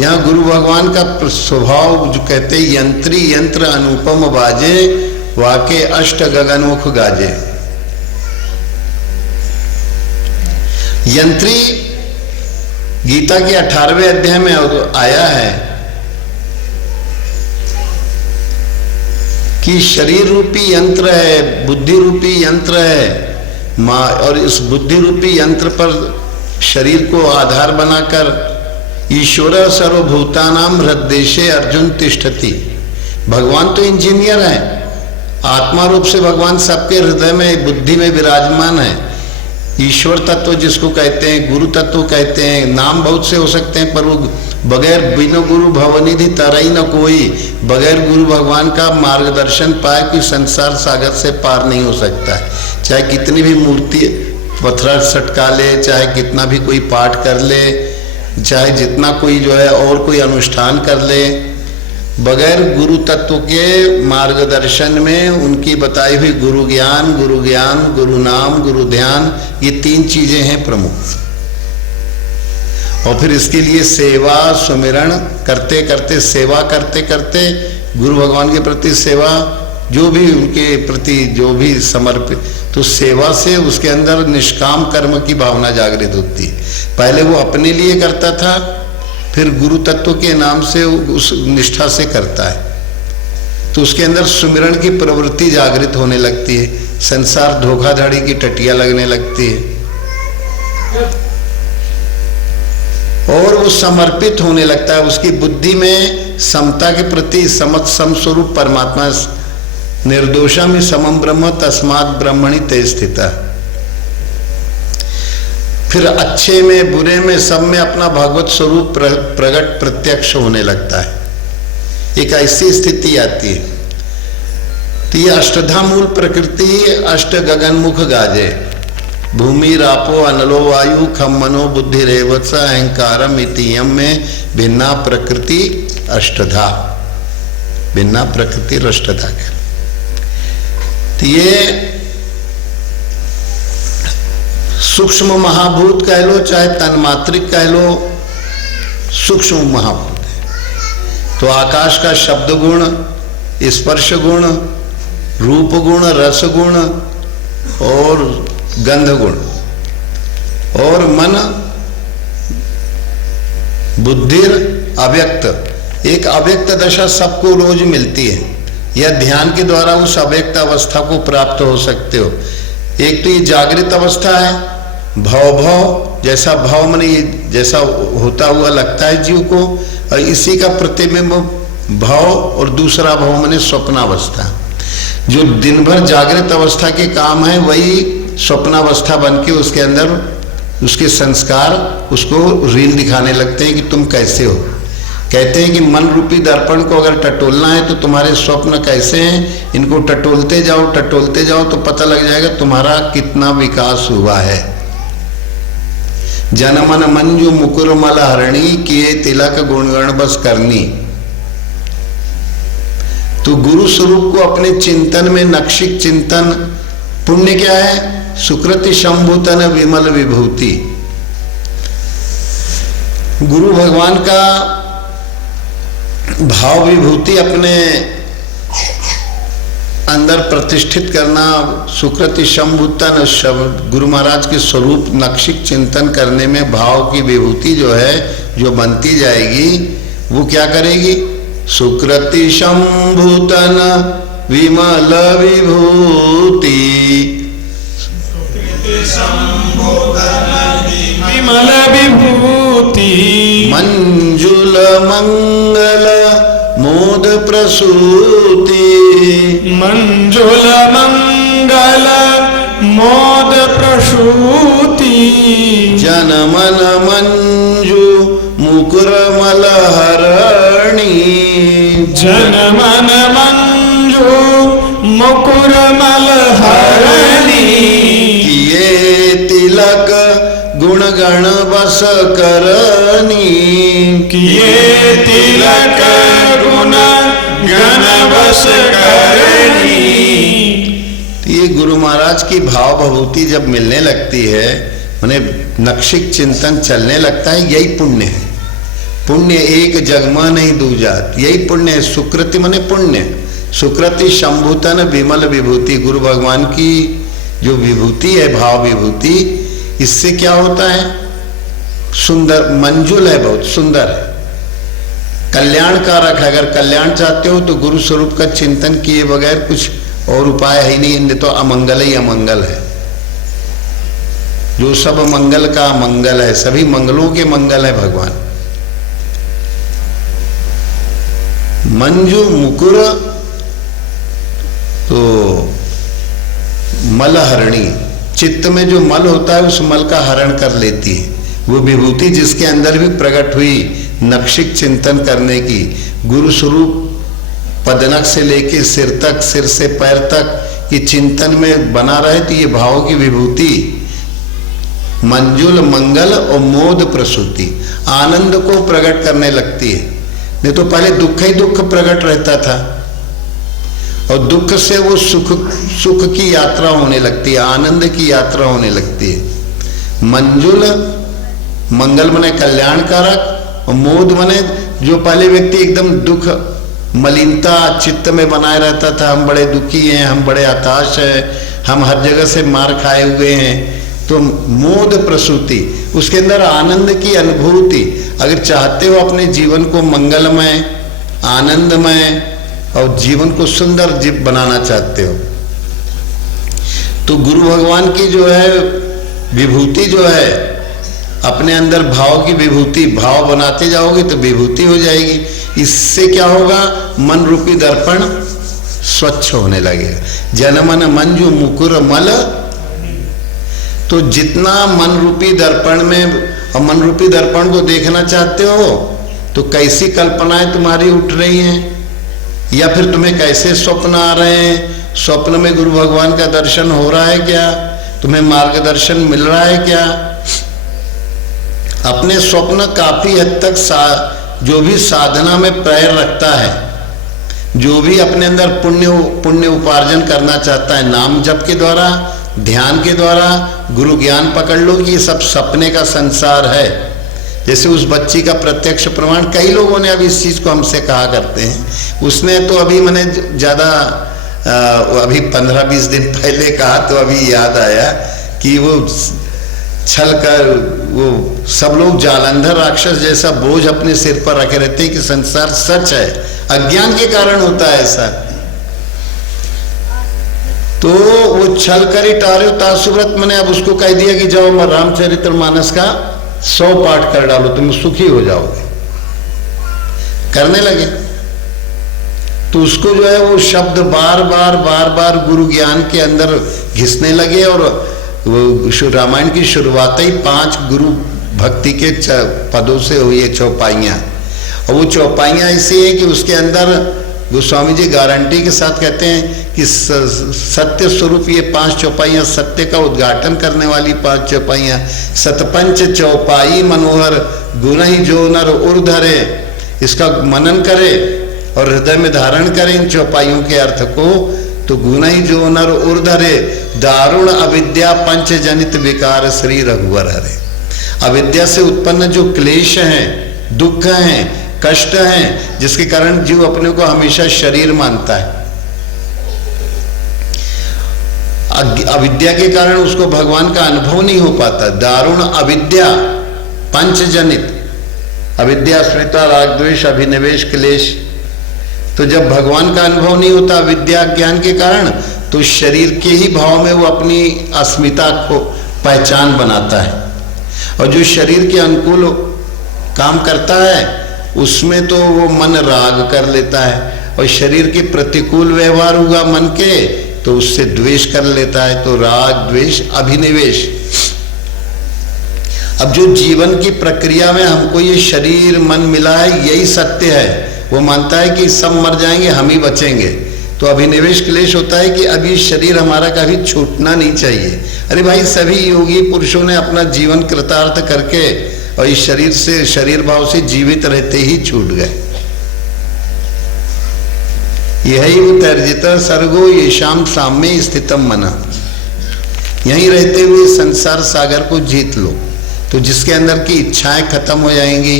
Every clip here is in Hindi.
यहाँ गुरु भगवान का स्वभाव जो कहते यंत्री यंत्र अनुपम बाजे, वाके अष्ट गगनमुख गाजे। यंत्री गीता के 18वें अध्याय में आया है कि शरीर रूपी यंत्र है, बुद्धि रूपी यंत्र है और इस बुद्धि रूपी यंत्र पर शरीर को आधार बनाकर ईश्वर सर्वभूतानां हृदयेशे अर्जुन तिष्ठति। भगवान तो इंजीनियर हैं, आत्मा रूप से भगवान सबके हृदय में बुद्धि में विराजमान है। ईश्वर तत्व जिसको कहते हैं, गुरु तत्व कहते हैं, नाम बहुत से हो सकते हैं, पर वो बगैर बिना गुरु भवनिधि तरई न कोई, बगैर गुरु भगवान का मार्गदर्शन पाए कोई संसार सागर से पार नहीं हो सकता है। चाहे कितनी भी मूर्ति पत्थर सटका ले, चाहे कितना भी कोई पाठ कर ले, चाहे जितना कोई जो है और कोई अनुष्ठान कर ले, बगैर गुरु तत्व के मार्गदर्शन में उनकी बताई हुई गुरु ज्ञान, गुरु नाम, गुरु ध्यान, ये 3 चीजें हैं प्रमुख। और फिर इसके लिए सेवा सुमिरण करते करते, सेवा करते करते, गुरु भगवान के प्रति सेवा, जो भी उनके प्रति जो भी समर्पित, तो सेवा से उसके अंदर निष्काम कर्म की भावना जागृत होती है। पहले वो अपने लिए करता था, फिर गुरु तत्व के नाम से उस निष्ठा से करता है, तो उसके अंदर सुमिरण की प्रवृत्ति जागृत होने लगती है, संसार धोखाधड़ी की टटिया लगने लगती है और वो समर्पित होने लगता है। उसकी बुद्धि में समता के प्रति समस्वरूप परमात्मा, निर्दोषम समम ब्रह्म तस्मात् ब्रह्मणि ते स्थिता। फिर अच्छे में बुरे में सब में अपना भगवत स्वरूप प्रकट प्रत्यक्ष होने लगता है। एक ऐसी स्थिति आती है। तो ये अष्टधा मूल प्रकृति अष्ट गगनमुख गाजे, भूमि रापो अनलो वायु खम मनो बुद्धि रेवत्स अहंकारम इतियम में भिन्ना प्रकृति अष्टधा, भिन्ना प्रकृति अष्टधा के। तो ये सूक्ष्म महाभूत कह लो चाहे तन्मात्रिक कह लो, सूक्ष्म महाभूत है। तो आकाश का शब्द गुण, स्पर्श गुण, रूप गुण, रस गुण और गंध गुण, और मन बुद्धिर अव्यक्त, एक अव्यक्त दशा सबको रोज मिलती है। यह ध्यान के द्वारा उस अव्यक्त अवस्था को प्राप्त हो सकते हो। एक तो ये जागृत अवस्था है, भव जैसा भाव मन जैसा होता हुआ लगता है जीव को, और इसी का प्रतिबिंब भाव, और दूसरा भाव मन स्वप्नावस्था। जो दिन भर जागृत अवस्था के काम है वही स्वप्नावस्था बन के उसके अंदर उसके संस्कार उसको रील दिखाने लगते हैं कि तुम कैसे हो। कहते हैं कि मन रूपी दर्पण को अगर टटोलना है तो तुम्हारे स्वप्न कैसे हैं, इनको टटोलते जाओ तो पता लग जाएगा तुम्हारा कितना विकास हुआ है। जनमन मंजू मुकुर मल हरणी किए तिलक गुणगण बस करनी। तो गुरु स्वरूप को अपने चिंतन में नक्षिक चिंतन, पुण्य क्या है? सुकृति शंभुतन विमल विभूति। गुरु भगवान का भाव विभूति अपने अंदर प्रतिष्ठित करना, सुकृति शंभुतन गुरु महाराज के स्वरूप नक्षिक चिंतन करने में भाव की विभूति जो है जो बनती जाएगी, वो क्या करेगी? सुकृति शंभुतन विमल विभूति, विमल विभूति, मंजुल मंगल मोद प्रसूति, मंजुल मंगल मोद प्रसूति, जन मन मंजू मुकुर मल हरणी, जन मन मंजू मुकुर मल हरणी, किए तिलक गुण गण बस करनी, किए तिलक गुण गण बस करनी। ये गुरु महाराज की भाव भभूति जब मिलने लगती है, उन्हें नक्षिक चिंतन चलने लगता है, यही पुण्य है। पुण्य एक जगमा नहीं दूजात, यही पुण्य है। सुकृति मने पुण्य, सुकृति शंभुतन विमल विभूति। गुरु भगवान की जो विभूति है, भाव विभूति, इससे क्या होता है? सुंदर, मंजुल है, बहुत सुंदर है, कल्याणकारक है। अगर कल्याण चाहते हो तो गुरु स्वरूप का चिंतन किए बगैर कुछ और उपाय है ही नहीं, तो अमंगल ही अमंगल है। जो सब मंगल का मंगल है, सभी मंगलों के मंगल है भगवान। मंजू मुकुर तो मल हरणी, चित्त में जो मल होता है उस मल का हरण कर लेती है। वो विभूति जिसके अंदर भी प्रकट हुई नक्षिक चिंतन करने की, गुरु स्वरूप पदनक से लेके सिर तक, सिर से पैर तक ये चिंतन में बना रहे, तो ये भाव की विभूति मंजुल मंगल और मोद प्रसूति, आनंद को प्रकट करने लगती है। नहीं तो पहले दुख ही दुख प्रकट रहता था, और दुख से वो सुख की यात्रा होने लगती है, आनंद की यात्रा होने लगती है। मंजुल, मंगल मने कल्याणकारक, और मोद मने जो पहले व्यक्ति एकदम दुख मलिनता चित्त में बनाए रहता था, हम बड़े दुखी हैं, हम बड़े हताश हैं, हम हर जगह से मार खाए हुए हैं, तो मोद प्रसूति, उसके अंदर आनंद की अनुभूति। अगर चाहते हो अपने जीवन को मंगलमय, आनंदमय और जीवन को सुंदर जीव बनाना चाहते हो, तो गुरु भगवान की जो है विभूति जो है, अपने अंदर भाव की विभूति, भाव बनाते जाओगे तो विभूति हो जाएगी। इससे क्या होगा? मन रूपी दर्पण स्वच्छ होने लगेगा। जनमन मंजू मुकुर मल, तो जितना मन रूपी दर्पण में, और मन रूपी दर्पण को देखना चाहते हो तो कैसी कल्पनाएं तुम्हारी उठ रही हैं, या फिर तुम्हें कैसे स्वप्न आ रहे हैं, स्वप्न में गुरु भगवान का दर्शन हो रहा है क्या, तुम्हें मार्गदर्शन मिल रहा है क्या? अपने स्वप्न काफी हद तक जो भी साधना में पैर रखता है, जो भी अपने अंदर पुण्य उपार्जन करना चाहता है, नाम जप के द्वारा, ध्यान के द्वारा, गुरु ज्ञान पकड़ लो कि ये सब सपने का संसार है। जैसे उस बच्ची का प्रत्यक्ष प्रमाण, कई लोगों ने अभी इस चीज को हमसे कहा करते हैं, उसने तो अभी मैंने ज्यादा अभी 15-20 दिन पहले कहा तो अभी याद आया कि वो छल कर, वो सब लोग जालंधर राक्षस जैसा बोझ अपने सिर पर रखे रहते हैं कि संसार सच है, अज्ञान के कारण होता है ऐसा। तो वो छल कर ही टारे तासुव्रत, मैंने अब उसको कह दिया कि जाओ रामचरितमानस का 100 पाठ कर डालो, तुम सुखी हो जाओगे। करने लगे तो उसको जो है वो शब्द बार बार गुरु ज्ञान के अंदर घिसने लगे, और वो रामायण की शुरुआत ही 5 गुरु भक्ति के पदों से हुई है, चौपाइयाँ। और वो चौपाइयाँ ऐसी है कि उसके अंदर गोस्वामी जी गारंटी के साथ कहते हैं कि सत्य स्वरूप ये 5 चौपाइयाँ, सत्य का उद्घाटन करने वाली 5 चौपाइयाँ। सतपंच चौपाई मनोहर गुण ही जो नर उर्धरे, इसका मनन करे और हृदय में धारण करे इन चौपाइयों के अर्थ को, तो गुण ही जो नर उर्धरे दारुण अविद्या पंच जनित विकार श्री रघुवर हरे। अविद्या से उत्पन्न जो क्लेश हैं, दुख हैं, कष्ट हैं, जिसके कारण जीव अपने को हमेशा शरीर मानता है, अविद्या के कारण उसको भगवान का अनुभव नहीं हो पाता। दारुण अविद्या पंचजनित, अविद्या स्मृता राग द्वेष अभिनिवेश क्लेश, तो जब भगवान का अनुभव नहीं होता विद्या ज्ञान के कारण, तो शरीर के ही भाव में वो अपनी अस्मिता को पहचान बनाता है, और जो शरीर के अनुकूल काम करता है उसमें तो वो मन राग कर लेता है, और शरीर के प्रतिकूल व्यवहार हुआ मन के तो उससे द्वेष कर लेता है, तो राग द्वेष अभिनिवेश। अब जो जीवन की प्रक्रिया में हमको ये शरीर मन मिला है यही सत्य है, वो मानता है कि सब मर जाएंगे हम ही बचेंगे, तो अभिनिवेश क्लेश होता है कि अभी शरीर हमारा कभी छूटना नहीं चाहिए। अरे भाई, सभी योगी पुरुषों ने अपना जीवन कृतार्थ करके और इस शरीर से, शरीर भाव से जीवित रहते ही छूट गए। यही उत्तर्जित सर्गो येषाम साम्ये स्थितम मना, यहीं रहते हुए संसार सागर को जीत लो, तो जिसके अंदर की इच्छाएं खत्म हो जाएंगी,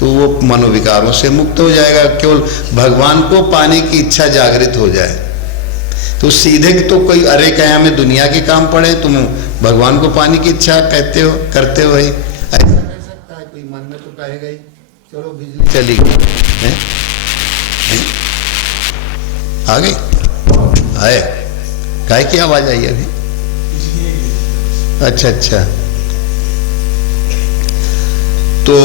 तो वो मनोविकारों से मुक्त हो जाएगा, केवल भगवान को पाने की इच्छा जागृत हो जाए। तो सीधे तो कोई अरे क्या हमें दुनिया के काम पड़े, तुम भगवान को पाने की इच्छा कहते हो करते हो, ऐसा कह सकता है कोई? मन में तो कहेगा ही चलो बिजली चली गई है, आ गई आए काय की आवाज आई अभी? अच्छा अच्छा। तो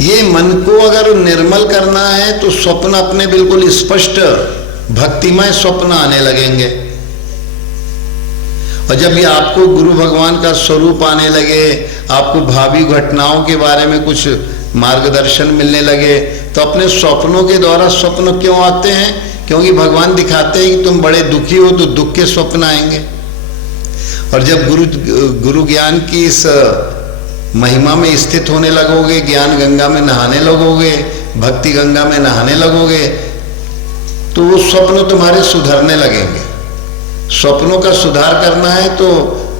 ये मन को अगर निर्मल करना है तो स्वप्न अपने बिल्कुल स्पष्ट भक्तिमय स्वप्न आने लगेंगे। और जब ये आपको गुरु भगवान का स्वरूप आने लगे, आपको भावी घटनाओं के बारे में कुछ मार्गदर्शन मिलने लगे, तो अपने स्वप्नों के द्वारा स्वप्न क्यों आते हैं? क्योंकि भगवान दिखाते हैं कि तुम बड़े दुखी हो तो दुख के स्वप्न आएंगे। और जब गुरु ज्ञान की इस महिमा में स्थित होने लगोगे, ज्ञान गंगा में नहाने लगोगे, भक्ति गंगा में नहाने लगोगे, तो वो स्वप्न तुम्हारे सुधरने लगेंगे। स्वप्नों का सुधार करना है तो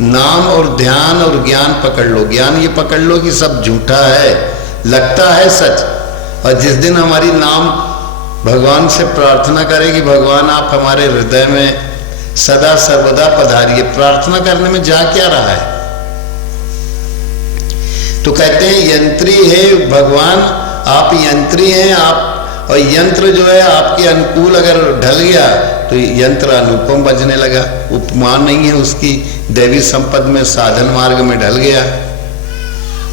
नाम और ध्यान और ज्ञान पकड़ लो। ज्ञान ये पकड़ लो कि सब झूठा है, लगता है सच। और जिस दिन हमारी नाम भगवान से प्रार्थना करें कि भगवान आप हमारे हृदय में सदा सर्वदा पधारिए, प्रार्थना करने में जा क्या रहा है? तो कहते हैं यंत्री है भगवान, आप यंत्री हैं आप, और यंत्र जो है आपके अनुकूल अगर ढल गया तो यंत्र अनुपम बजने लगा। उपमान नहीं है उसकी, दैवी संपद में साधन मार्ग में ढल गया।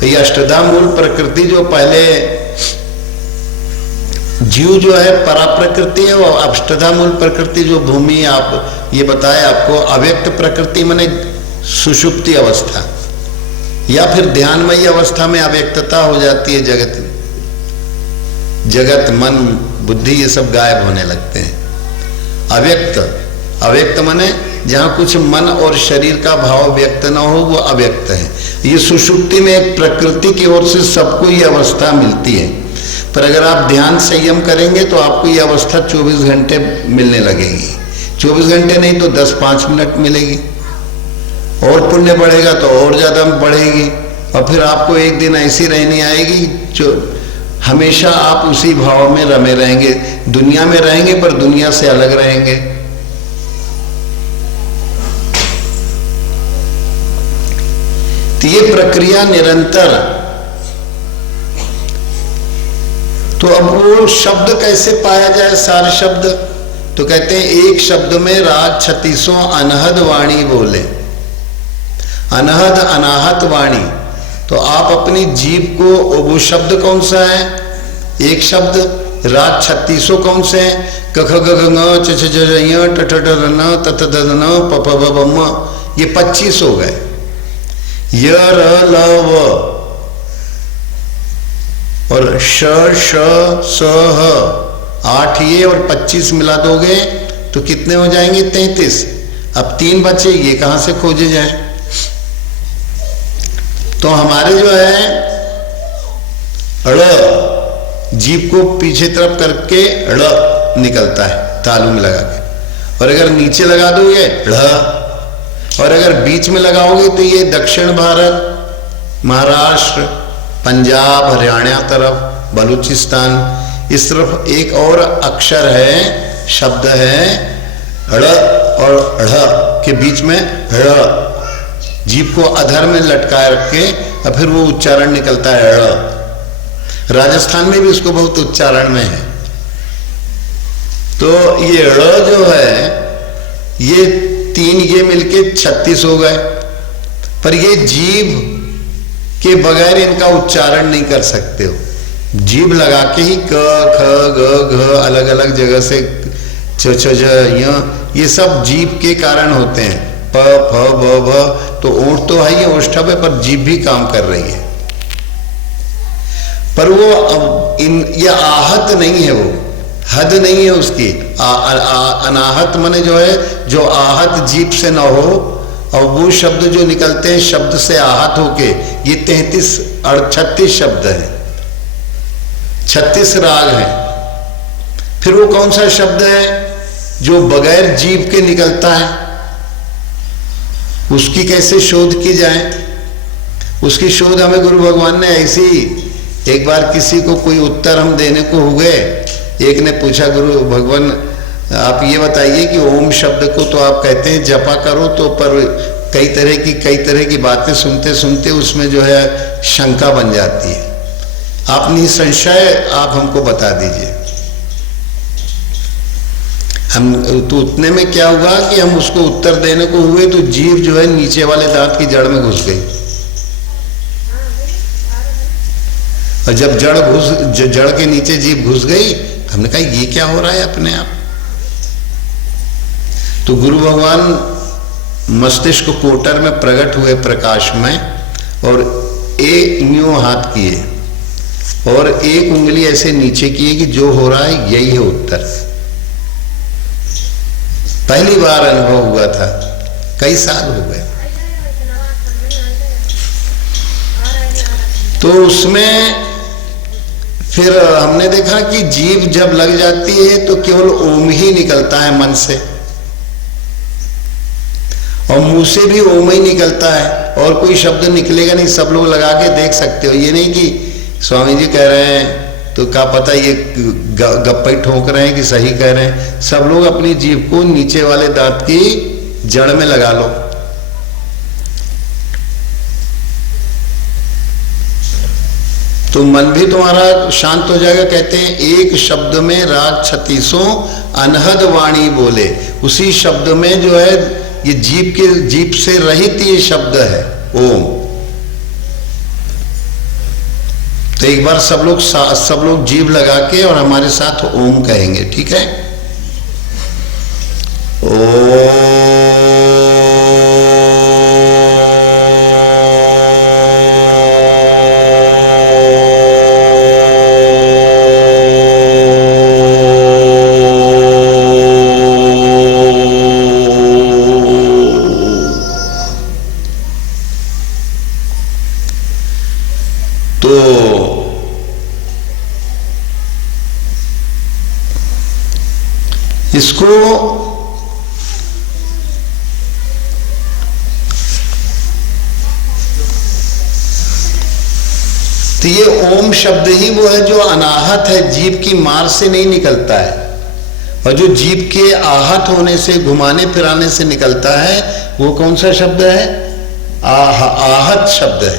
ये अष्टधा मूल प्रकृति जो पहले जीव जो है परा प्रकृति है, और अष्टधा मूल प्रकृति जो भूमि आप ये बताए आपको, अव्यक्त प्रकृति माने सुषुप्ति अवस्था या फिर ध्यानमयी अवस्था में अव्यक्तता हो जाती है। जगत मन बुद्धि ये सब गायब होने लगते हैं। अव्यक्त माने जहां कुछ मन और शरीर का भाव व्यक्त ना हो, वो अव्यक्त है। ये सुषुप्ति में एक प्रकृति की ओर से सबको ये अवस्था मिलती है। पर अगर आप ध्यान संयम करेंगे तो आपको ये अवस्था 24 घंटे मिलने लगेगी। 24 घंटे नहीं तो 10-5 मिनट मिलेगी, और पुण्य बढ़ेगा तो और ज्यादा बढ़ेगी। और फिर आपको एक दिन ऐसी रहनी आएगी जो हमेशा आप उसी भाव में रमे रहेंगे। दुनिया में रहेंगे पर दुनिया से अलग रहेंगे। तो ये प्रक्रिया निरंतर। तो अब वो शब्द कैसे पाया जाए, सार शब्द? तो कहते हैं एक शब्द में राग 36 अनहद वाणी बोले। अनहद अनाहत वाणी। तो आप अपनी जीभ को, वो शब्द कौन सा है? एक शब्द। राग 36 कौन से हैं? कख ग घ च छ ज य ट ट ड न त त द न प प ब ब म, ये 25 हो गए। य र ल व और श श स ह 8 ये और 25 मिला दोगे तो कितने हो जाएंगे? 33। अब 3 बचे, ये कहां से खोजे जाए? तो हमारे जो है ड़, जीभ को पीछे तरफ करके ड़ निकलता है तालू में लगा के, और अगर नीचे लगा दोगे ढ़, और अगर बीच में लगाओगे तो ये दक्षिण भारत, महाराष्ट्र, पंजाब, हरियाणा तरफ, बलूचिस्तान, इस तरफ एक और अक्षर है, शब्द है ड़ और ढ़ के बीच में ड़। जीभ को अधर में लटकाए रख के और फिर वो उच्चारण निकलता है ड़। राजस्थान में भी इसको बहुत उच्चारण में है। तो ये ड़ जो है, ये 3 ये मिलके 36 हो गए। पर ये जीभ के बगैर इनका उच्चारण नहीं कर सकते हो। जीभ लगा के ही क ख ग घ अलग अलग जगह से छ छ ज य, ये सब जीभ के कारण होते हैं। प फ ब भ, तो ओंठ तो है ये ओष्ठव है, पर जीभ भी काम कर रही है। पर वो अब ये आहत नहीं है, वो हद नहीं है उसकी। अनाहत माने जो है, जो आहत जीभ से ना हो, और वो शब्द जो निकलते हैं शब्द से आहत होके, ये 33 और 36 शब्द हैं, 36 राग हैं। फिर वो कौन सा शब्द है जो बगैर जीभ के निकलता है? उसकी कैसे शोध की जाए? उसकी शोध हमें गुरु भगवान ने ऐसी, एक बार किसी को कोई उत्तर हम देने को हुए, एक ने पूछा गुरु भगवान आप ये बताइए कि ओम शब्द को तो आप कहते हैं जपा करो, तो पर कई तरह की बातें सुनते सुनते उसमें जो है शंका बन जाती है, आप निसंशय आप हमको बता दीजिए। हम तो उतने में क्या हुआ कि हम उसको उत्तर देने को हुए तो जीभ जो है नीचे वाले दांत की जड़ में घुस गई, और जब जड़ के नीचे जीभ घुस गई, हमने कहा ये क्या हो रहा है अपने आप। तो गुरु भगवान मस्तिष्क कोटर में प्रकट हुए प्रकाश में, और एक न्यू हाथ किए और एक उंगली ऐसे नीचे किए कि जो हो रहा है यही है उत्तर। पहली बार अनुभव हुआ था, कई साल हो गए। तो उसमें फिर हमने देखा कि जीभ जब लग जाती है तो केवल ओम ही निकलता है मन से, और मुंह से भी ओम ही निकलता है, और कोई शब्द निकलेगा नहीं। सब लोग लगा के देख सकते हो, ये नहीं कि स्वामी जी कह रहे हैं तो क्या पता ये गप्पे ठोक रहे हैं कि सही कह रहे हैं। सब लोग अपनी जीभ को नीचे वाले दांत की जड़ में लगा लो। तो मन भी तुम्हारा शांत हो जाएगा। कहते हैं एक शब्द में राग 36 अनहद वाणी बोले, उसी शब्द में जो है ये जीभ से रहित ये शब्द है ओम। तो एक बार सब लोग जीभ लगा के और हमारे साथ ओम कहेंगे, ठीक है? ओम। इसको तो ये ओम शब्द ही वो है जो अनाहत है, जीभ की मार से नहीं निकलता है, और जो जीभ के आहत होने से, घुमाने फिराने से निकलता है, वो कौन सा शब्द है? आहत शब्द है।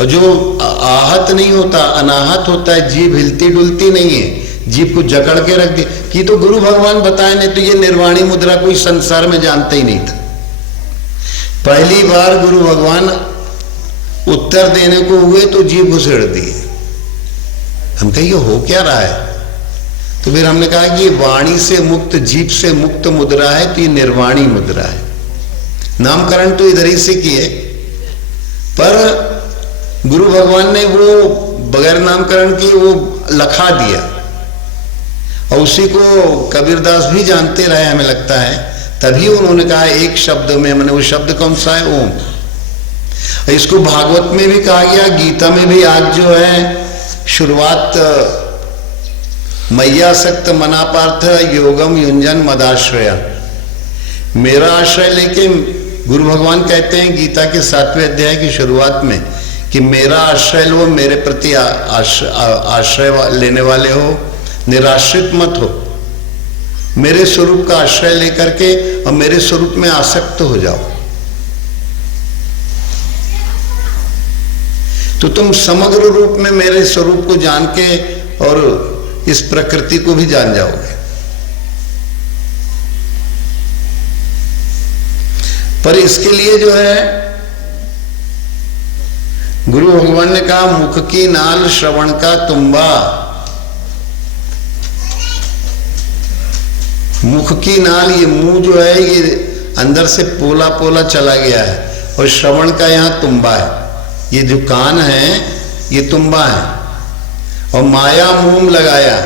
और जो आहत नहीं होता, अनाहत होता है, जीभ हिलती डुलती नहीं है, जीभ को जकड़ के रख दी कि तो गुरु भगवान बताए, नहीं तो ये निर्वाणी मुद्रा कोई संसार में जानते ही नहीं था। पहली बार गुरु भगवान उत्तर देने को हुए तो जीभ घुसेड़ दिए। हम कहिए हो क्या रहा है? तो फिर हमने कहा कि ये वाणी से मुक्त, जीभ से मुक्त मुद्रा है, तो ये निर्वाणी मुद्रा है। नामकरण तो इधर ही से किए, पर गुरु भगवान ने वो बगैर नामकरण की वो लखा दिया, और उसी को कबीरदास भी जानते रहे हमें लगता है, तभी उन्होंने कहा एक शब्द में, मैंने वो शब्द कौन सा है? ओम। इसको भागवत में भी कहा गया, गीता में भी। आज जो है शुरुआत मैया सक्त मना पार्थ योगम युंजन मदाश्रया, मेरा आश्रय लेके गुरु भगवान कहते हैं गीता के 7वें अध्याय की शुरुआत में कि मेरा आश्रय लो, मेरे प्रति आश्रय लेने वाले हो, निराश्रित मत हो, मेरे स्वरूप का आश्रय लेकर के और मेरे स्वरूप में आसक्त हो जाओ, तो तुम समग्र रूप में मेरे स्वरूप को जान के और इस प्रकृति को भी जान जाओगे। पर इसके लिए जो है गुरु भगवान ने कहा मुख की नाल श्रवण का तुम्बा। मुख की नाल, ये मुंह जो है ये अंदर से पोला पोला चला गया है, और श्रवण का यहाँ तुम्बा है। ये जो कान है ये तुम्बा है, और माया मुंह लगाया।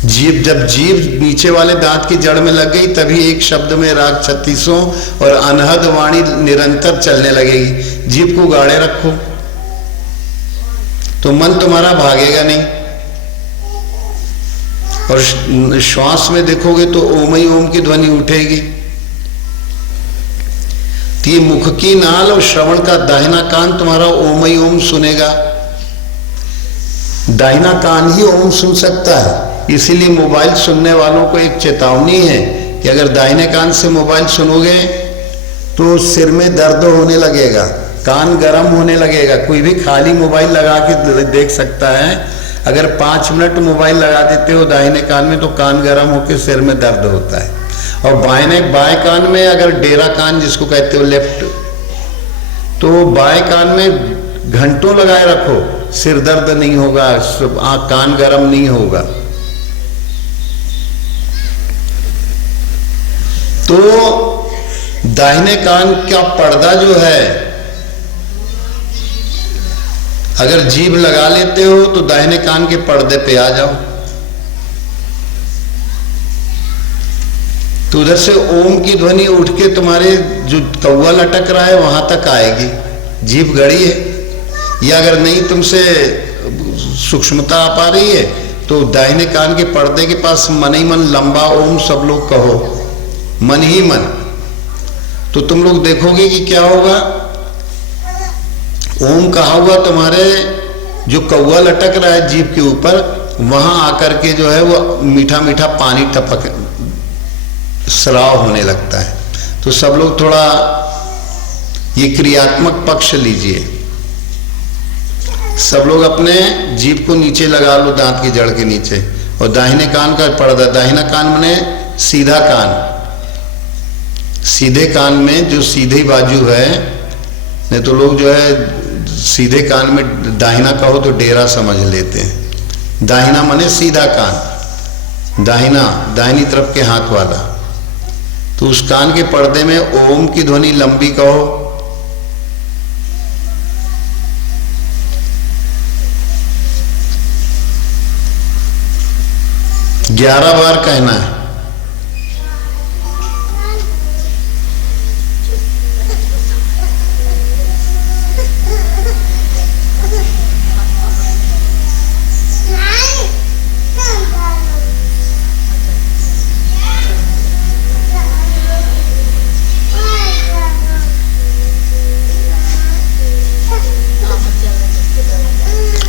जब जीभ नीचे वाले दांत की जड़ में लग गई, तभी एक शब्द में राग 36 और अनहद वाणी निरंतर चलने लगेगी। जीभ को गाड़े रखो तो मन तुम्हारा भागेगा नहीं, और श्वास में देखोगे तो ओम ही ओम की ध्वनि उठेगी। तो ये मुख की नाल और श्रवण का दाहिना कान तुम्हारा ओम ही ओम सुनेगा। दाहिना कान ही ओम सुन सकता है। इसीलिए मोबाइल सुनने वालों को एक चेतावनी है कि अगर दाहिने कान से मोबाइल सुनोगे तो सिर में दर्द होने लगेगा, कान गर्म होने लगेगा। कोई भी खाली मोबाइल लगा के देख सकता है। अगर 5 मिनट मोबाइल लगा देते हो दाहिने कान में तो कान गर्म होकर सिर में दर्द होता है। और बाएं कान में अगर डेरा कान जिसको कहते हो लेफ्ट, तो बाएं कान में घंटों लगाए रखो, सिर दर्द नहीं होगा, कान गर्म नहीं होगा। तो दाहिने कान का पर्दा जो है, अगर जीभ लगा लेते हो तो दाहिने कान के पर्दे पे आ जाओ, तो उधर से ओम की ध्वनि उठ के तुम्हारे जो कौवा लटक रहा है वहां तक आएगी। जीभ गड़ी है, या अगर नहीं तुमसे सूक्ष्मता आ पा रही है तो दाहिने कान के पर्दे के पास मन ही मन लंबा ओम सब लोग कहो, मन ही मन। तो तुम लोग देखोगे कि क्या होगा। ओम कहा हुआ तुम्हारे जो कौवा लटक रहा है जीभ के ऊपर, वहां आकर के जो है वो मीठा मीठा पानी टपक स्राव होने लगता है। तो सब लोग थोड़ा ये क्रियात्मक पक्ष लीजिए। सब लोग अपने जीभ को नीचे लगा लो, दांत की जड़ के नीचे, और दाहिने कान का पर्दा, दाहिना कान माने सीधा कान, सीधे कान में जो सीधी बाजू है, नहीं तो लोग जो है सीधे कान में दाहिना कहो तो डेरा समझ लेते हैं। दाहिना माने सीधा कान, दाहिना दाहिनी तरफ के हाथ वाला। तो उस कान के पर्दे में ओम की ध्वनि लंबी कहो। ग्यारह बार कहना है।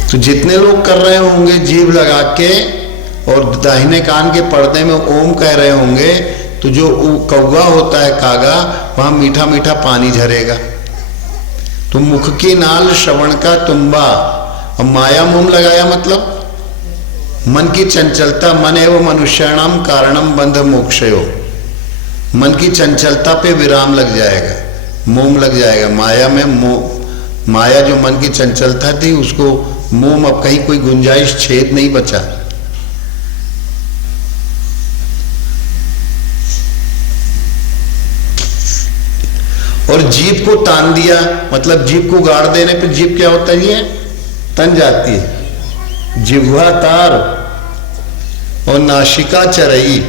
तो जितने लोग कर रहे होंगे जीभ लगा के और दाहिने कान के पर्दे में ओम कह रहे होंगे, तो जो कौवा होता है कागा, वहां मीठा मीठा पानी झरेगा। तो मुख की नाल श्रवण का तुम्बा, और माया मोम लगाया मतलब मन की चंचलता। मन एवं मनुष्याणाम कारणम बंध मोक्षयो, मन की चंचलता पे विराम लग जाएगा, मोम लग जाएगा। माया में माया जो मन की चंचलता थी उसको मोम, अब कहीं कोई गुंजाइश छेद नहीं बचा। और जीभ को तान दिया, मतलब जीभ को गाड़ देने पे जीभ क्या होता है, ये तन जाती है। जिह्वा तार और नासिका चरई,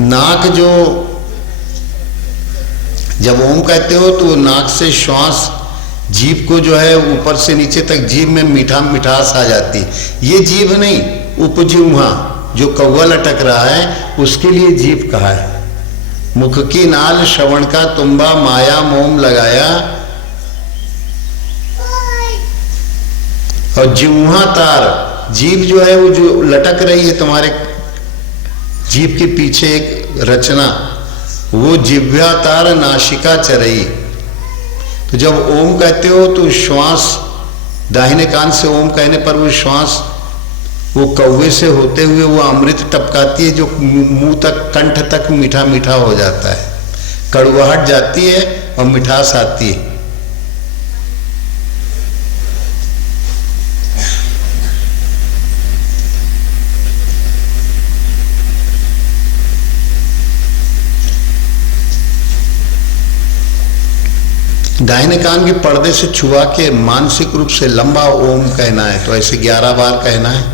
नाक जो जब ओम कहते हो तो नाक से श्वास जीभ को जो है ऊपर से नीचे तक जीभ में मीठा मिठास आ जाती है। ये जीभ नहीं, उपजिह्वा जो कौवा लटक रहा है उसके लिए जीभ कहा है। मुख की नाल श्रवण का तुम्बा, माया मोम लगाया। और जिह्वा तार, जीभ जो है वो जो लटक रही है तुम्हारे जीभ के पीछे एक रचना, वो जिह्वा तार नासिका चरई। तो जब ओम कहते हो तो श्वास दाहिने कान से ओम कहने पर वो श्वास वो कौवे से होते हुए वो अमृत टपकाती है, जो मुंह तक कंठ तक मीठा मीठा हो जाता है, कड़वाहट जाती है और मिठास आती है। दाहिने कान के पर्दे से छुआ के मानसिक रूप से लंबा ओम कहना है। तो ऐसे 11 बार कहना है।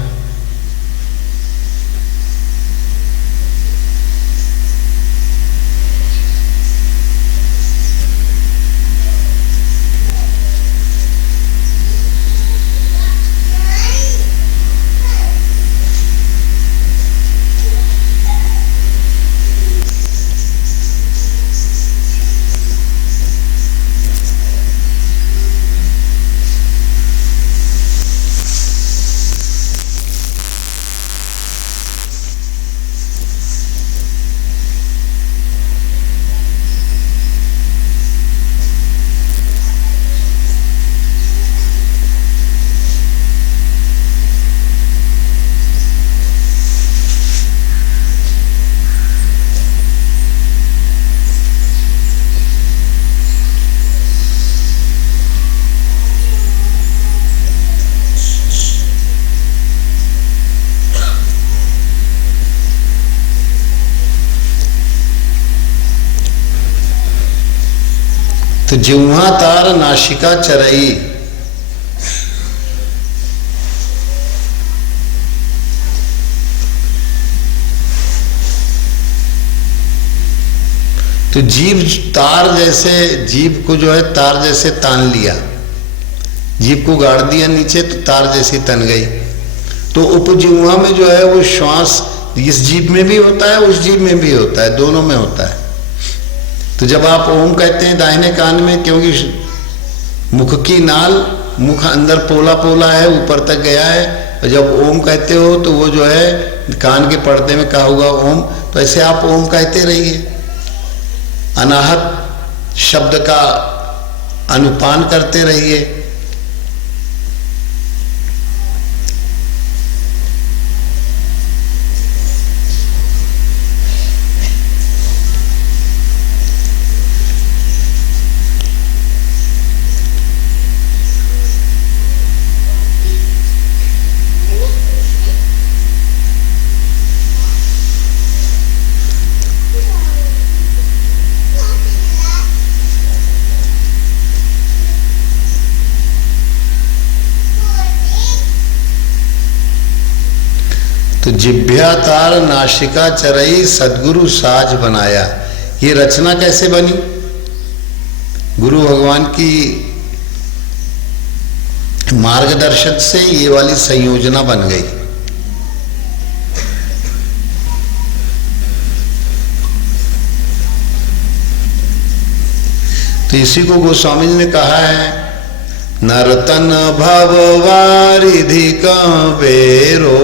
तो जिह्वा तार नासिका चरई, तो जीव तार जैसे, जीव को जो है तार जैसे तान लिया, जीव को गाड़ दिया नीचे तो तार जैसी तन गई। तो उपजिह्वा में जो है वो श्वास इस जीव में भी होता है, उस जीव में भी होता है, दोनों में होता है। तो जब आप ओम कहते हैं दाहिने कान में, क्योंकि मुख की नाल, मुख अंदर पोला पोला है, ऊपर तक गया है, और जब ओम कहते हो तो वो जो है कान के पर्दे में कहा हुआ ओम, तो ऐसे आप ओम कहते रहिए, अनाहत शब्द का अनुपान करते रहिए। तो जिभ्या तार नासिका चरई सदगुरु साज बनाया। ये रचना कैसे बनी? गुरु भगवान की मार्गदर्शन से ये वाली संयोजना बन गई। तो इसी को गोस्वामी जी ने कहा है, नरतन भव वारिधि बेरो,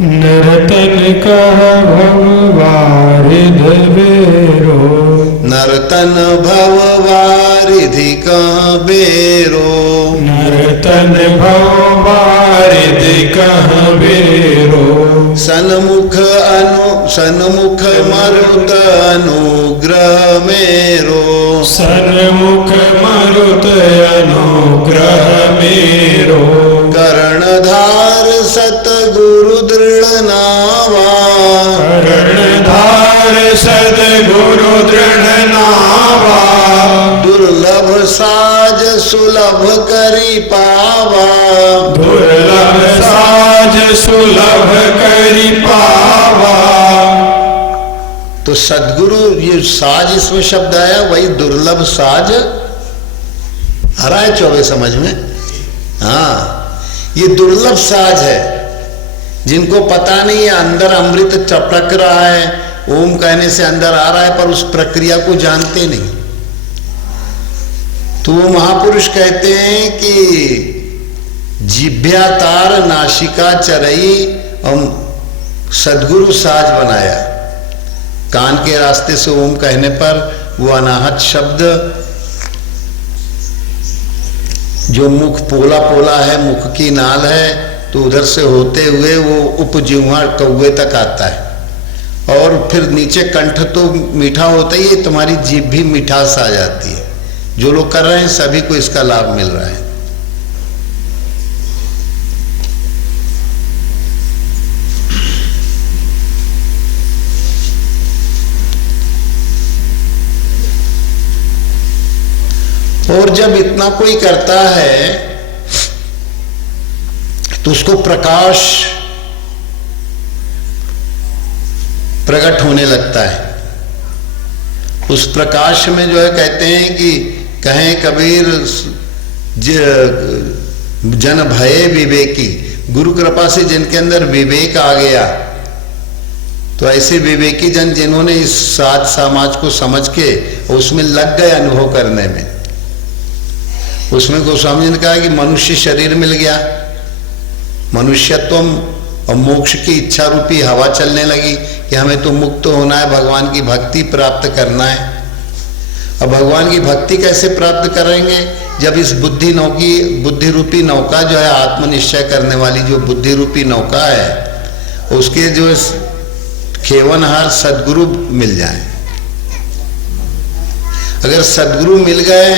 नर्तन कह भववारिध बेरो, नर्तन भव वारिधि बेरो, नर्तन भववारिध कह बेरो, सन्मुख मरुत अनुग्रह मेरो, सन्मुख मरुत अनुग्रह मेरो, कर्णधार सतगुरु दृढ़ नावा, कर्णधार सद्गुरु दृढ़ नावा, दुर्लभ साज सुलभ करी पावा, दुर्लभ साज सुलभ करी पावा। तो सदगुरु, ये साज इसमें शब्द आया, वही दुर्लभ साज आ रहा है 24 समझ में। हाँ, ये दुर्लभ साज है, जिनको पता नहीं है अंदर अमृत चपक रहा है, ओम कहने से अंदर आ रहा है, पर उस प्रक्रिया को जानते नहीं। तो वो महापुरुष कहते हैं कि जिभ्या तार नासिका चरई, और सदगुरु साज बनाया। कान के रास्ते से ओम कहने पर वो अनाहत शब्द, जो मुख पोला पोला है, मुख की नाल है, तो उधर से होते हुए वो उपजिह्वा कौवे तक आता है, और फिर नीचे कंठ तो मीठा होता ही है, तुम्हारी जीभ भी मिठास आ जाती है। जो लोग कर रहे हैं सभी को इसका लाभ मिल रहा है। और जब इतना कोई करता है तो उसको प्रकाश प्रकट होने लगता है। उस प्रकाश में जो है कहते हैं कि कहें कबीर जन भये विवेकी, गुरु कृपा से जिनके अंदर विवेक आ गया, तो ऐसे विवेकी जन जिन्होंने इस साज समाज को समझ के उसमें लग गए अनुभव करने में, उसमें गोस्वामी जी ने कहा कि मनुष्य शरीर मिल गया, मनुष्यत्व और मोक्ष की इच्छा रूपी हवा चलने लगी कि हमें तो मुक्त होना है, भगवान की भक्ति प्राप्त करना है। अब भगवान की भक्ति कैसे प्राप्त करेंगे? जब इस बुद्धि रूपी नौका जो है, आत्मनिश्चय करने वाली जो बुद्धि रूपी नौका है, उसके जो खेवनहार सदगुरु मिल जाए। अगर सदगुरु मिल गए,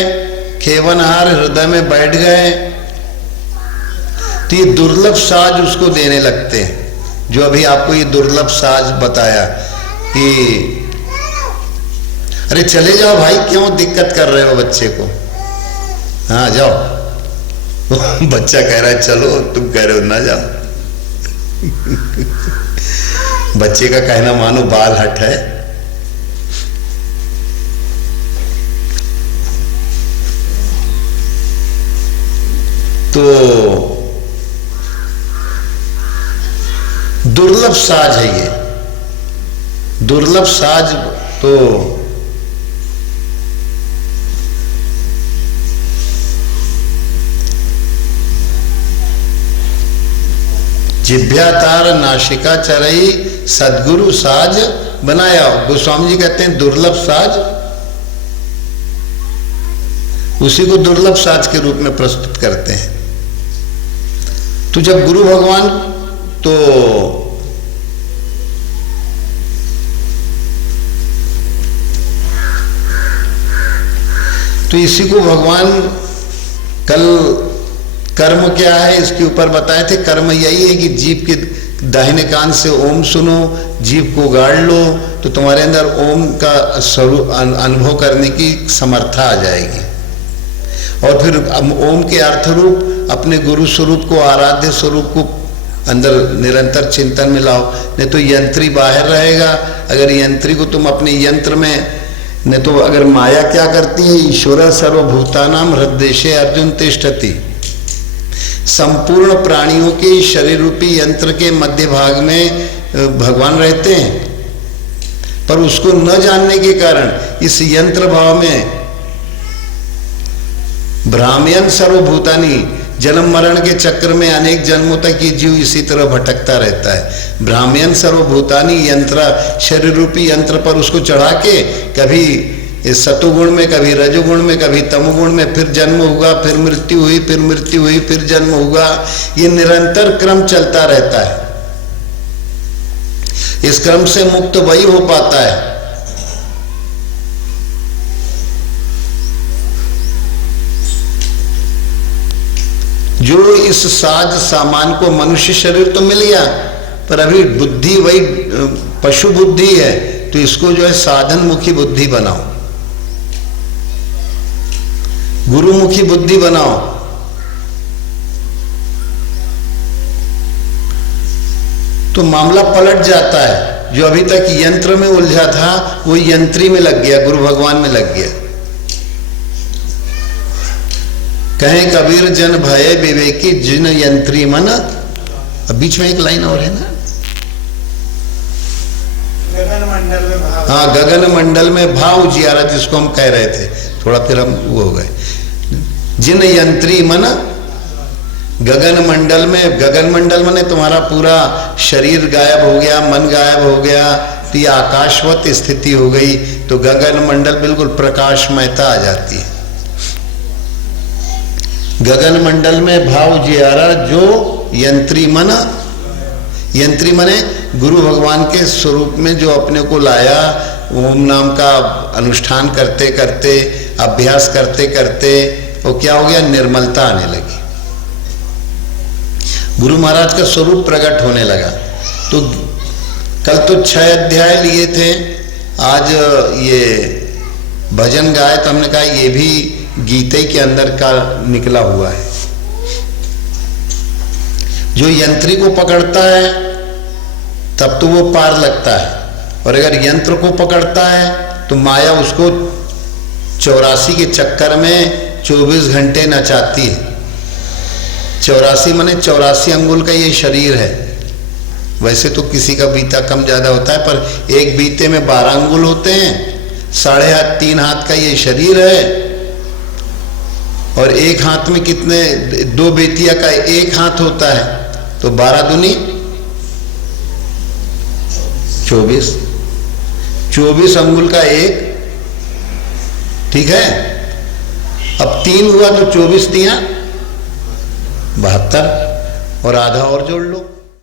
खेवनहार हृदय में बैठ गए, तो ये दुर्लभ साज उसको देने लगते हैं। जो अभी आपको ये दुर्लभ साज बताया कि अरे चले जाओ भाई, क्यों दिक्कत कर रहे हो बच्चे को? हाँ जाओ। बच्चा कह रहा है चलो, तुम कह रहे हो ना जाओ। बच्चे का कहना मानो बाल हट है। तो दुर्लभ साज है ये, दुर्लभ साज। तो जिभ्यातार नाशिका चरई सदगुरु साज बनाया। गोस्वामी जी कहते हैं दुर्लभ साज, उसी को दुर्लभ साज के रूप में प्रस्तुत करते हैं। तो जब गुरु भगवान तो इसी को भगवान कल कर्म क्या है इसके ऊपर बताए थे। कर्म यही है कि जीभ के दाहिने कान से ओम सुनो, जीभ को गाड़ लो, तो तुम्हारे अंदर ओम का स्वरूप अनुभव करने की समर्था आ जाएगी। और फिर ओम के अर्थ रूप अपने गुरु स्वरूप को, आराध्य स्वरूप को अंदर निरंतर चिंतन में लाओ। नहीं तो यंत्री बाहर रहेगा। अगर यंत्री को तुम अपने यंत्र में, नहीं तो अगर माया क्या करती है, ईश्वर सर्वभूतानाम हृदय अर्जुन तिष्ठति, संपूर्ण प्राणियों के शरीर रूपी यंत्र के मध्य भाग में भगवान रहते हैं। पर उसको न जानने के कारण इस यंत्र भाव में भ्राम्यन सर्वभूतानी, जन्म मरण के चक्र में अनेक जन्मों तक ये जीव इसी तरह भटकता रहता है। भ्राम्यन सर्वभूतानी यंत्र, शरीर रूपी यंत्र पर उसको चढ़ा के कभी इस सतुगुण में, कभी रजोगुण में, कभी तमोगुण में, फिर जन्म होगा, फिर मृत्यु हुई, फिर मृत्यु हुई, फिर जन्म होगा। ये निरंतर क्रम चलता रहता है। इस क्रम से मुक्त वही हो पाता है जो इस साज सामान को, मनुष्य शरीर तो मिल गया पर अभी बुद्धि वही पशु बुद्धि है, तो इसको जो है साधन मुखी बुद्धि बनाओ, गुरुमुखी बुद्धि बनाओ। तो मामला पलट जाता है। जो अभी तक यंत्र में उलझा था वो यंत्री में लग गया, गुरु भगवान में लग गया। कहें कबीर जन भय विवेकी जिन यंत्री मन। अब बीच में एक लाइन और है ना, गगन मंडल में भाव। हाँ, गगन मंडल में भाव उजियारा, जिसको हम कह रहे थे, थोड़ा फिर हम वो हो गए। जिन यंत्री मन गगन मंडल में, गगन मंडल माने तुम्हारा पूरा शरीर गायब हो गया, मन गायब हो गया, तो ये आकाशवत स्थिति हो गई। तो गगन मंडल बिल्कुल प्रकाशमयता आ जाती है। गगन मंडल में भाव उजियारा जो यंत्री मन, यंत्री मने गुरु भगवान के स्वरूप में जो अपने को लाया, ओम नाम का अनुष्ठान करते करते, अभ्यास करते करते, वो क्या हो गया, निर्मलता आने लगी, गुरु महाराज का स्वरूप प्रकट होने लगा। तो कल तो 6 अध्याय लिए थे, आज ये भजन गाए, तो हमने कहा ये भी गीते के अंदर का निकला हुआ है। जो यंत्री को पकड़ता है तब तो वो पार लगता है, और अगर यंत्र को पकड़ता है तो माया उसको 84 के चक्कर में 24 घंटे नचाती है। 84 माने 84 अंगुल का ये शरीर है। वैसे तो किसी का बीता कम ज्यादा होता है, पर एक बीते में 12 अंगुल होते हैं। 3.5 3 हाथ का ये शरीर है, और एक हाथ में कितने, 2 बेतिया का एक हाथ होता है, तो 12 दूनी 24, 24 अंगुल का एक, ठीक है। अब 3 हुआ तो 24 तियां 72, और आधा और जोड़ लो।